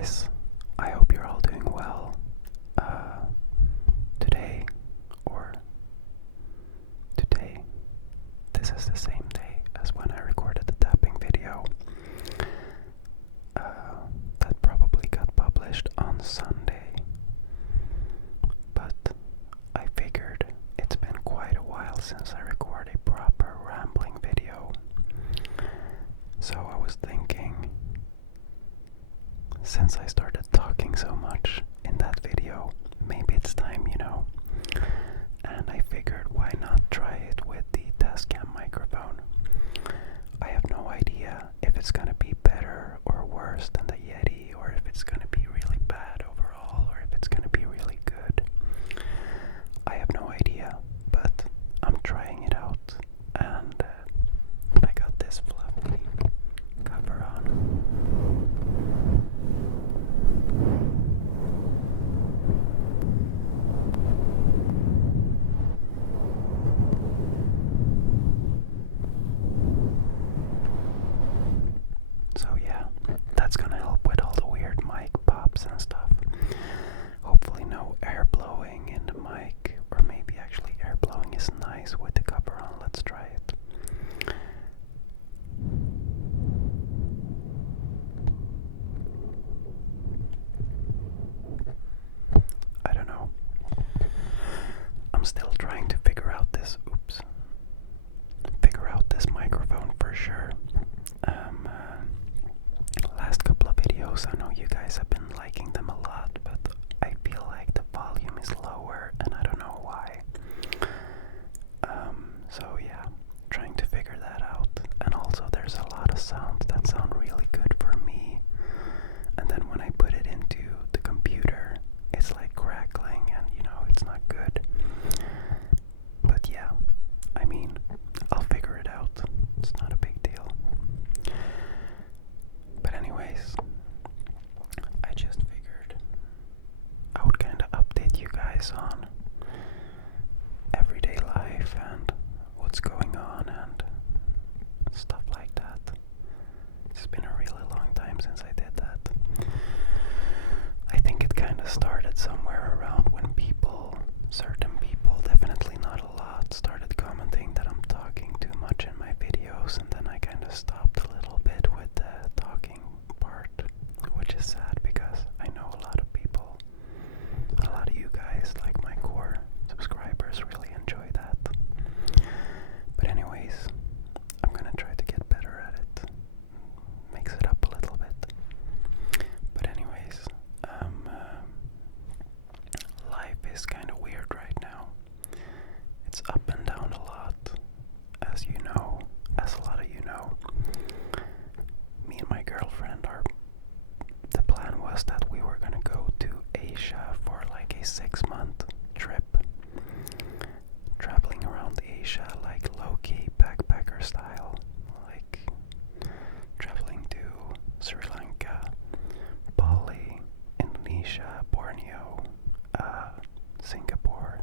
guys, I hope you're all doing well. Today, this is the same day as when I recorded the tapping video. That probably got published on Sunday, but I figured it's been quite a while since I recorded a proper rambling video. So I was thinking, since I started talking so much in that video, maybe it's time, And I figured, why not try it with the Tascam microphone? I have no idea if it's gonna be better or worse than the Yeti, or if it's gonna be really bad overall, or if it's gonna be really good. I have no idea, but I'm trying it out, and I got this fluffy cover on. So yeah, that's gonna help with all the weird mic pops and stuff. Hopefully no air blowing in the mic, or maybe actually air blowing is nice with the cover on. Let's try it. I don't know. I'm still trying to figure out this microphone for sure. Last couple of videos, I know you guys have been liking them a lot, but I feel like the volume is lower and I don't know why. So yeah, trying to figure that out. And also there's a lot of sounds that sound really good for me, and then when I put it into the computer, it's like crackling and it's not good. But yeah, I mean, I'll figure it out. It's not a big deal. But anyways, I just figured I would kind of update you guys on everyday life and what's going on and stuff like that. It's been a really long time since I did that. I think it kind of started somewhere around when certain people, definitely not a lot, started commenting that I'm talking too much in my videos, and then I kind of stopped a little bit with the talking part, which is sad because I know a lot of you guys, like my core subscribers, really enjoy that. But anyways, I'm gonna try to get better at it, mix it up a little bit. But anyways, life is kind of weird right now. It's up and down a lot, as you know, as a lot of you know. Me and my girlfriend, the plan was that we were gonna go to Asia for like a 6-month trip, traveling around Asia like low-key backpacker style, like traveling to Sri Lanka, Bali, Indonesia, Borneo, Singapore,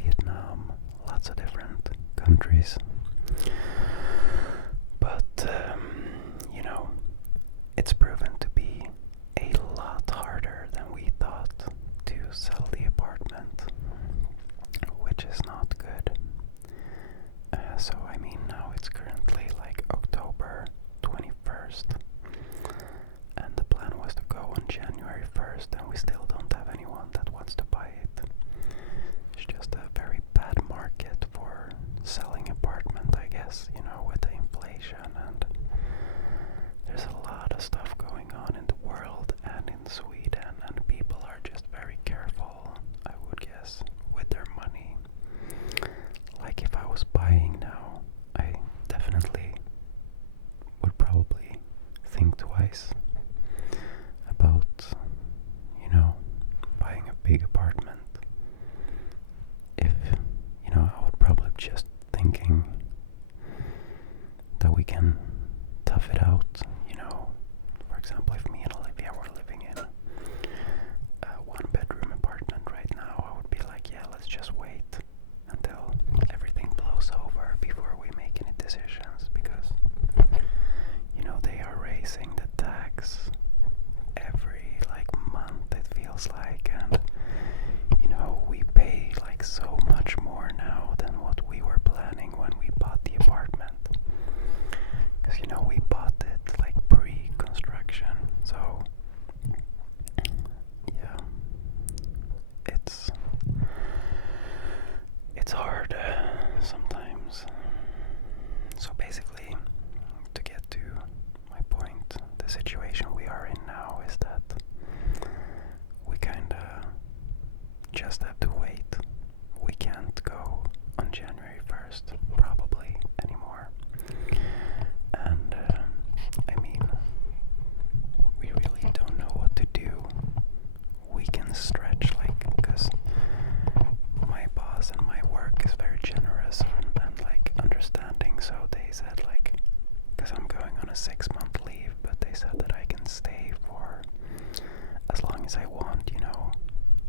Vietnam, lots of different countries. But it's proven to be a lot harder than we thought to sell the apartment, which is not good. So I mean, now it's currently like October 21st, and the plan was to go on January 1st, and we still don't have anyone that wants to buy it. It's just a very bad market for selling apartment, I guess, with the inflation, and there's a lot of stuff going on in the world and in Sweden, and people are just very careful, I would guess, with their money. Like if I was buying now, I definitely would probably think twice about, buying a big apartment. If, I would probably just thinking that we can tough it out, for example, if me and Olivia were living in a 1-bedroom apartment right now, I would be like, yeah, let's just wait until everything blows over before we make any decisions, because they are raising the tax every feels like, and you know, we pay like so much more now than what we were planning when we bought the apartment. Because you know, we bought it like pre-construction, so yeah, it's hard sometimes. So basically, to get to my point, the situation we are in now is that we kinda just have to wait. We can't go on January 1st, probably, anymore. And I mean, we really don't know what to do. We can stretch, like, because my boss and my work is very generous and like understanding, so they said like, because I'm going on a 6-month leave, but they said that I can stay for as long as I want, you know.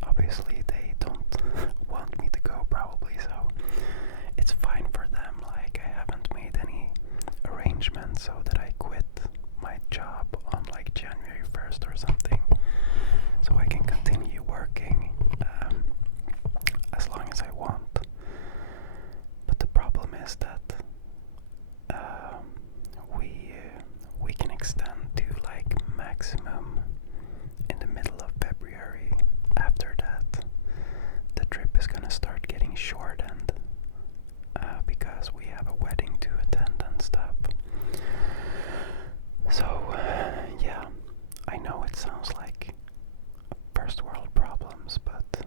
Obviously they don't want me to go probably, so it's fine for them. Like, I haven't made any arrangements so that I quit my job on like January 1st or something, so I can continue working as long as I want. But the problem is that we can extend to like maximum in the middle of February. After that, the trip is gonna start getting shortened because we have a wedding to attend and stuff. So yeah, I know it sounds like first world problems, but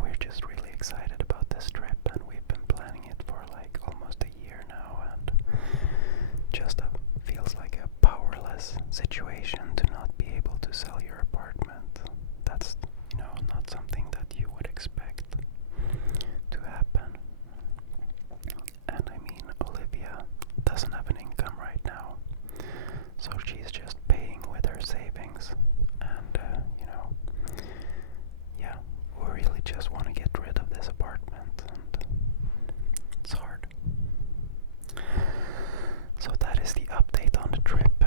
we're just really excited about this trip, and we've been planning it for like almost a year now, and just feels like a powerless situation to not be able to sell your apartment. That's, you know, not something that you would expect to happen. And I mean, Olivia doesn't have an income right now, so she's just paying with her savings, and you know, yeah, we really just want to get rid of this apartment, and it's hard. So that is the update on the trip,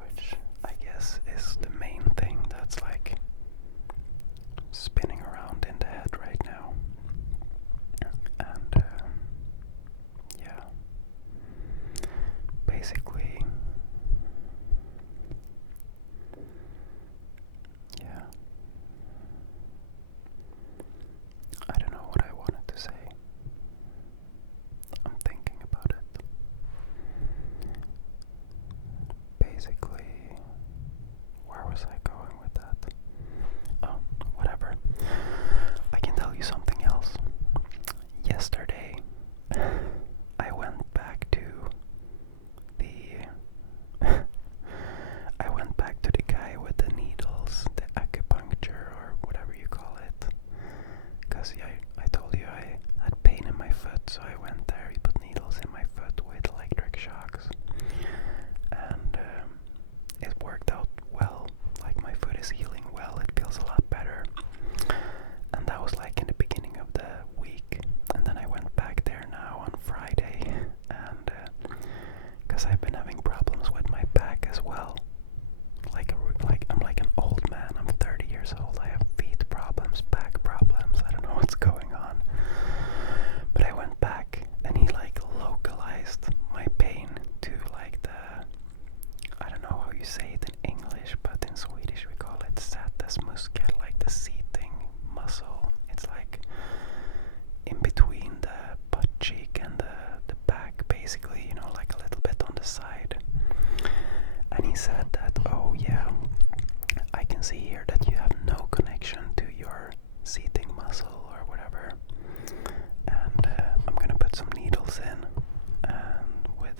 which I guess is the main thing that's like spinning around in the head right now. And yeah, basically, yeah, I don't know what I wanted to say. I'm thinking about it. Basically, where was I going with that? Oh, whatever. I can tell you something else. Yesterday, I went back to the guy with the needles, the acupuncture or whatever you call it. Because yeah, I told you I had pain in my foot, so I went there. He put needles in my foot with electric shocks, and it worked out well. Like, my foot is healing well. It feels a lot better. And that was like in the beginning of the week, and then I went back there now on Friday, and because I've been having problems with my back as well. Like I'm like an old man. I'm 30 years old. I have feet problems, back problems. I don't know what's going on. But I went back, and he like localized my pain to like I don't know how you say it in English, but in Swedish we call it sätesmuskel, like the seating muscle. It's like in between the butt cheek and the back, basically, you know, like a little bit on the side. And he said that, oh yeah, I can see here that you have no connection to your seating muscle or whatever, and I'm gonna put some needles in with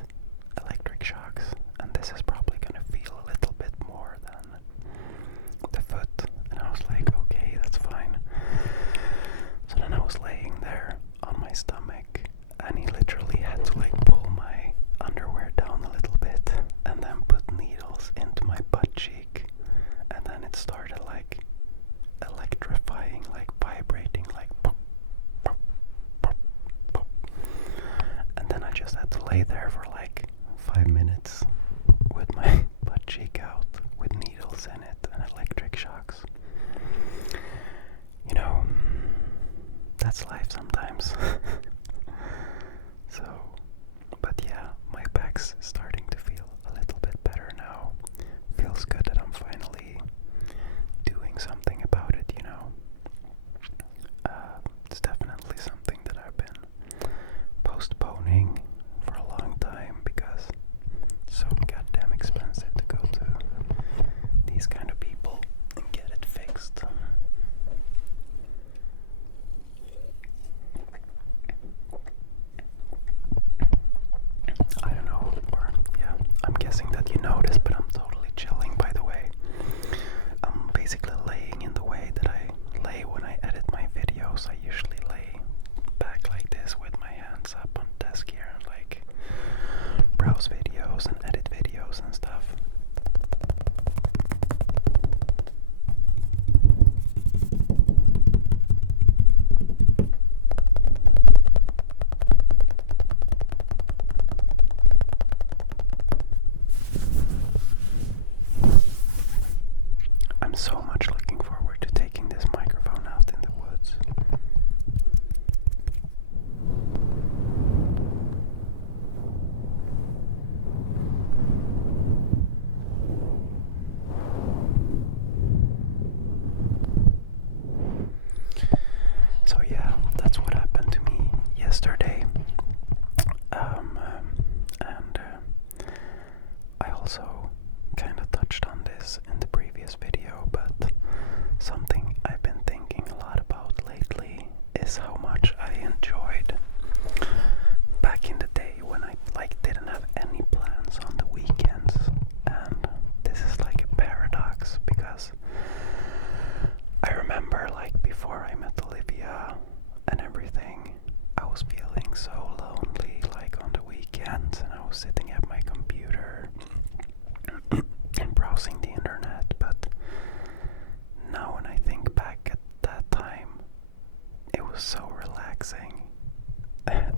electric shocks, and this is probably gonna feel a little bit more than the foot. And I was like, okay, that's fine. So then I was laying there on my stomach, and he literally had to like pull my underwear down a little bit and then put needles into my butt cheek, and then it started like electrifying, like vibrating, like pop, pop, pop, pop. And then I just had to lay there for like 5 minutes with my butt cheek out with needles in it and electric shocks. sometimes. So, but yeah, my back's starting to feel a little bit better now. Feels good that I'm finally doing something about it, you know. It's definitely something that I've been postponing for a long time because it's so goddamn expensive to go to these kind of people and get it fixed. I don't know, or yeah, I'm guessing that you noticed, but I'm totally chilling, by the way. I'm basically laying in the way that I lay when I edit my videos. I usually lay back like this with my hands up on the desk here and like browse videos and edit videos and stuff. I'm so much looking forward to taking this microphone out in the woods. So yeah, that's what happened to me yesterday. And I also kind of touched on this in the previous video, but something I've been thinking a lot about lately is how much I enjoyed back in the day when I like didn't have any plans on the weekends. And this is like a paradox because I remember like before I met Olivia and everything, I was feeling so lonely like on the weekends, and I was sitting at my computer and browsing the internet. But now when I think back at that time, it was so relaxing.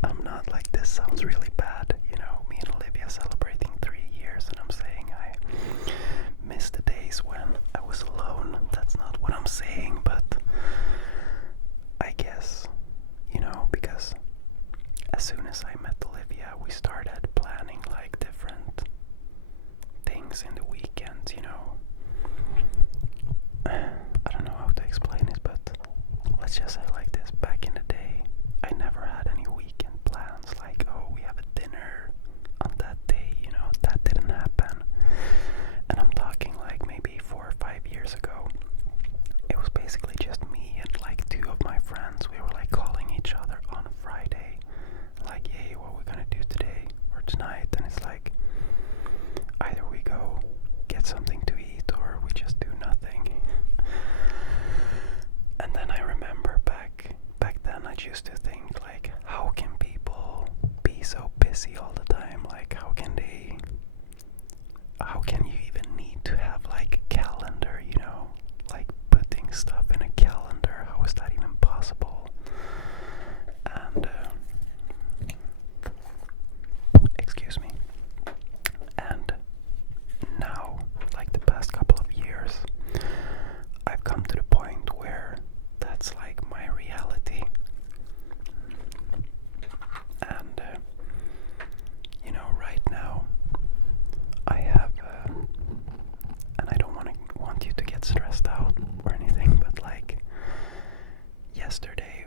I'm not like, this sounds really bad, you know, me and Olivia celebrating 3 years, and I'm saying I miss the days when I was alone. That's not what I'm saying, but I guess, you know, because as soon as I met Olivia, we started planning like different things in the weekends, you know. I don't know how to explain it, but let's just say like this. Back in the day, I never had any weekend plans like, oh, we have a dinner on that day, you know. That didn't happen. And I'm talking like maybe 4 or 5 years ago. It was basically just me and like 2 of my friends. We were like calling each other on Friday, like, hey, what are we gonna do today or tonight? And it's like, either we go get something to eat or we just do nothing. And then I remember back then I used to think like, how can people be so busy all the time? Like, how can you even need to have like a calendar, you know, like putting stuff in a calendar? How is that even possible? And excuse me. And now, like the past couple of years, I've come to the point where that's like my reality. And you know, right now I have and I don't want you to get stressed out or anything, but like yesterday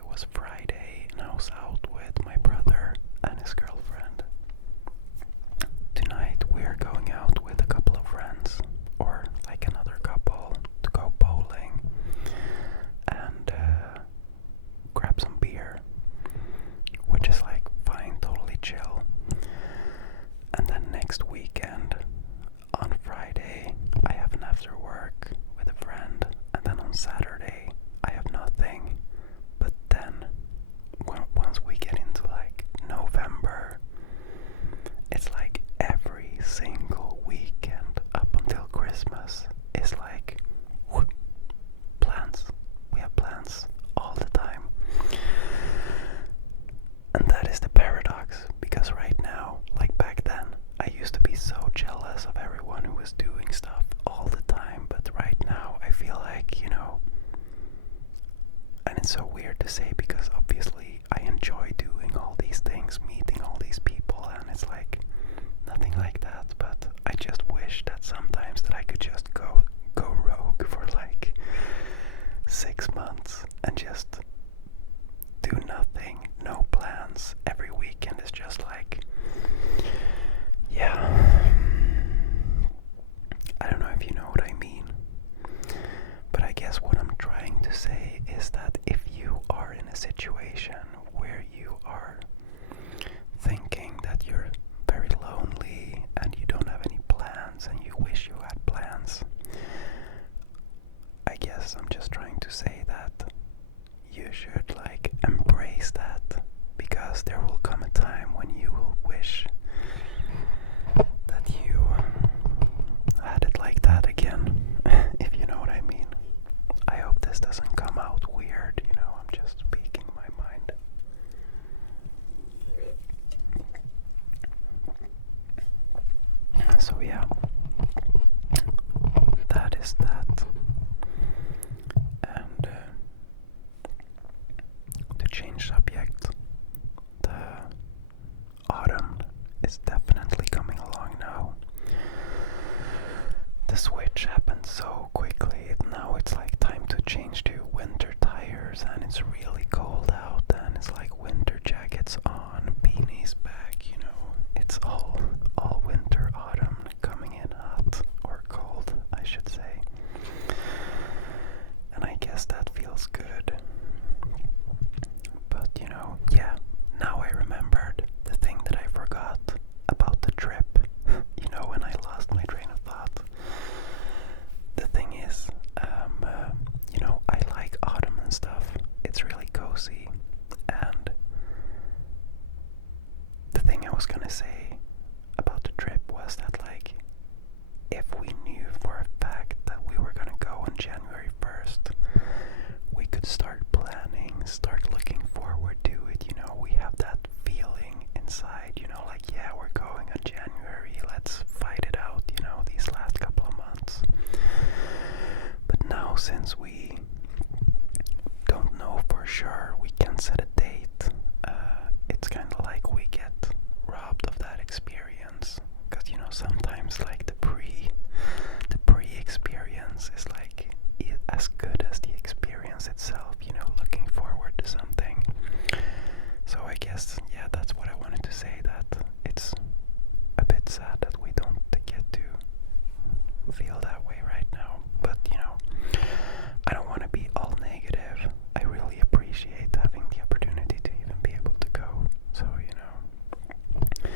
So yeah, that is that. And to change subject, the autumn is definitely coming along now. The switch happened so quickly. Now it's like time to change to winter tires, and it's really cold out, and it's like winter jackets on, beanies back, you know. It's all winter, autumn coming in hot, or cold, I should say. And I guess that feels good. But you know, yeah, now I remembered the thing that I forgot about the trip. You know, when I lost my train of thought. The thing is, you know, I like autumn and stuff. It's really cozy. And the thing I was gonna say about the trip was that, like, if we knew for a fact that we were gonna go on January 1st, we could start planning, start looking forward to it. You know, we have that feeling inside, you know, like, yeah, we're going on January, let's fight it out, you know, these last couple of months. But now, since we don't know for sure, we can't set a date, it's kind of like we get robbed of that experience. Because, you know, sometimes, like, the pre-experience is like as good as the experience itself, you know, looking forward to something. So I guess, yeah, that's what I wanted to say, that it's a bit sad that we don't get to feel that way right now. But, you know, I don't want to be all negative. I really appreciate having the opportunity to even be able to go. So, you know,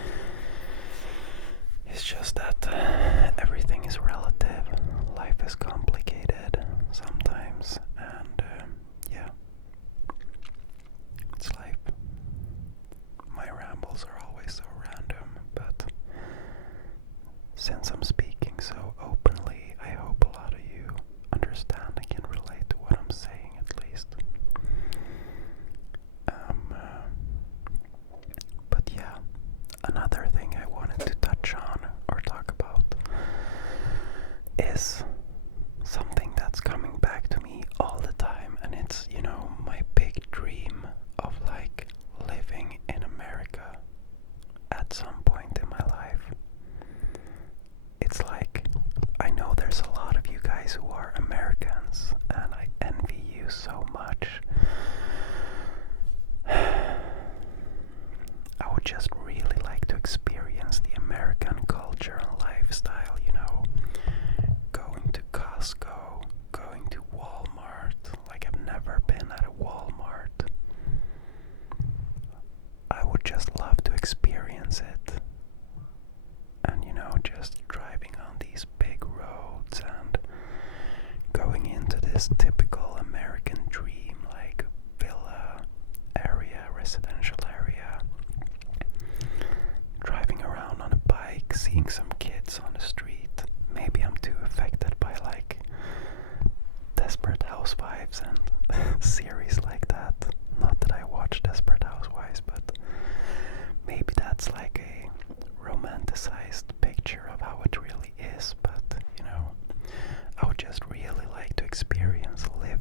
it's just that everything is relative. Life is complicated sometimes, and yeah, it's life. My rambles are always so random, but since I'm speaking so openly, I hope a lot of you understand and can relate to what I'm saying, at least. But yeah, another thing I wanted to touch on or talk about is something that's coming back to me all the time, and it's, you know, my big dream of, like, living in America at some point in my life. It's like, I know there's a lot of you guys who are Americans, and I envy you so much. I would just really like to experience the American culture and lifestyle, you know, going to Costco, going to Walmart, like I've never been at a Walmart. I would just love to experience it. And, you know, just driving on these big roads and going into this typical American dream, like villa area, residential area, driving around on a bike, seeing some kids on the street. Maybe I'm too affected by, like, Desperate Housewives and series like that. Not that I watch Desperate Housewives, but maybe that's like a romanticized picture of how it really is. But, you know, I would just really like to experience living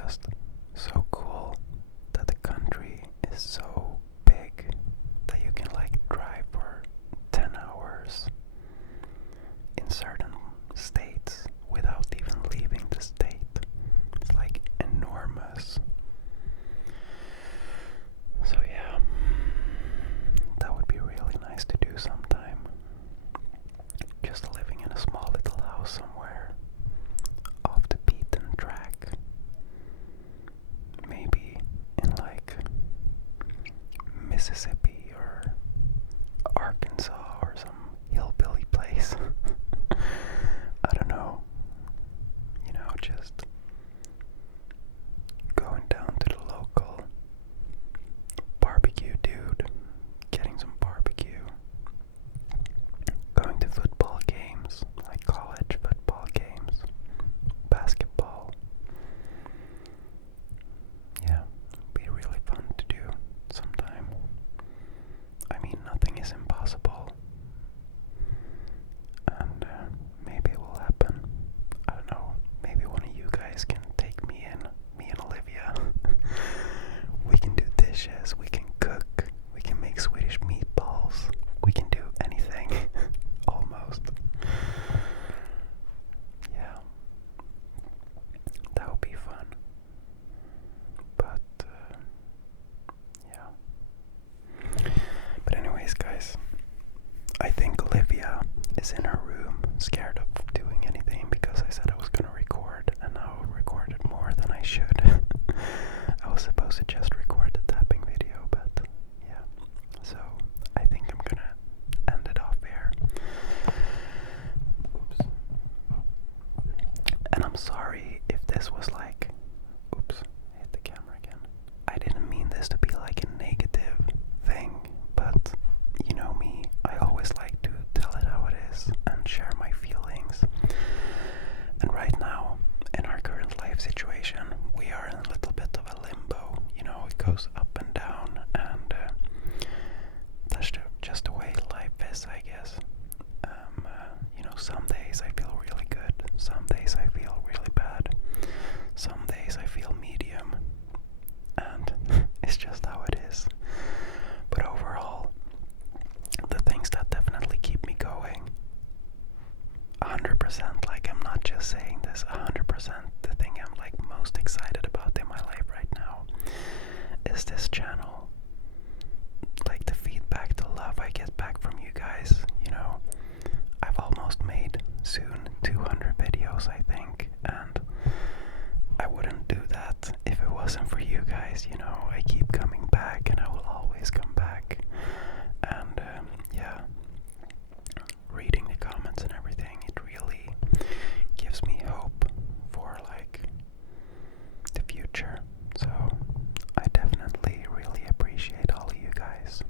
just so cool that the country is so big that you can like drive for 10 hours in certain states without even leaving the state. It's like enormous. So yeah, that would be really nice to do sometime. Just living in a small little house somewhere off the beaten track. Maybe in like Mississippi or Arkansas or some hillbilly place. I don't know. You know, just going down to the local barbecue dude, getting some barbecue, going to football games, like college football games, basketball. Yeah, it'd be really fun to do sometime. I mean, nothing is impossible. And maybe it will happen. I don't know, maybe one of you guys can take me in, me and Olivia. We can do dishes, we can cook, we can make Swedish meatballs, we can do anything. Almost. Yeah. That would be fun. But, yeah. But anyways, guys, I think Olivia is in her room, scared of doing anything because I said I was gonna record, and now I recorded more than I should. I was supposed to just record the tapping video, but yeah. So I think I'm gonna end it off here. Oops. And I'm sorry if this was like, oops, I hit the camera again. I didn't mean this to be like a negative thing, but you know me, I always like to tell it how it is and share my feelings. And right now, in our current life situation, we are in a little bit of a limbo. You know, it goes up and down, and that's just the way life is, I guess. You know, some days I feel really good, some days I feel really bad, some days I feel medium, and it's just how it is. But overall, the things that definitely keep me going, 100%, like I'm not just saying this, 100%, the thing I'm like most excited about in my life right now is this channel. Like the feedback, the love I get back from you guys. You know, I've almost made soon 200 videos, I think, and I wouldn't do that if it wasn't for you guys. You know, I keep coming back and I will always come back. And yeah, reading the comments and everything, it really gives me hope for like the future. So I definitely really appreciate all of you guys.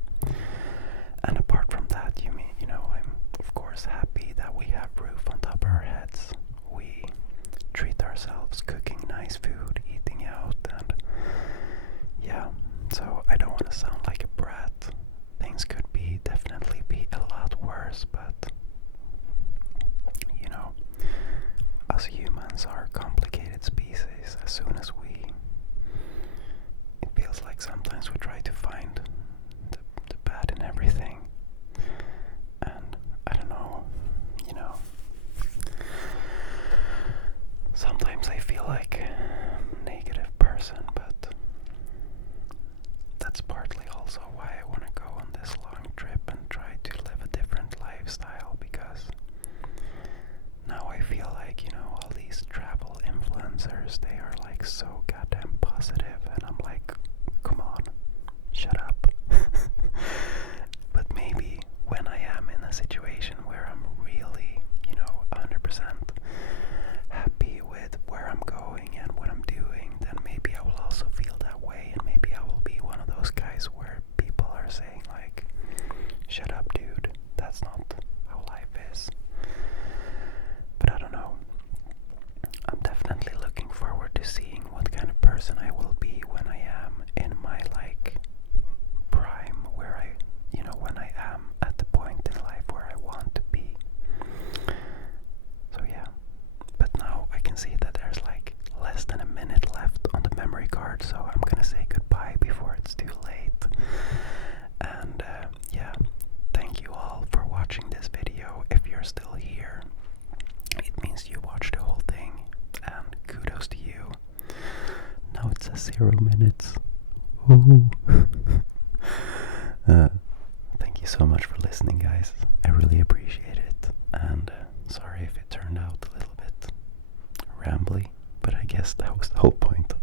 And apart from that, you know, I'm of course happy that we have roof on top of our heads. We treat ourselves cooking nice food, eating out, and yeah, so I don't want to sound like a brat. Things could definitely be a lot worse, but you know, us humans are a complicated species. As soon as it feels like sometimes we try to find the bad in everything, and I don't know, you know, sometimes I feel like a negative person, but that's partly also why I want to go on this long trip and try to live a different lifestyle, because now I feel like, you know, all these travel influencers, they are like so goddamn positive, and I'm like, come on, shut up. But maybe when I am in a situation where I'm really, you know, 100% happy with where I'm going and what I'm doing, then maybe I will the 0 minutes. Ooh. Thank you so much for listening, guys. I really appreciate it. And sorry if it turned out a little bit rambly, but I guess that was the whole point of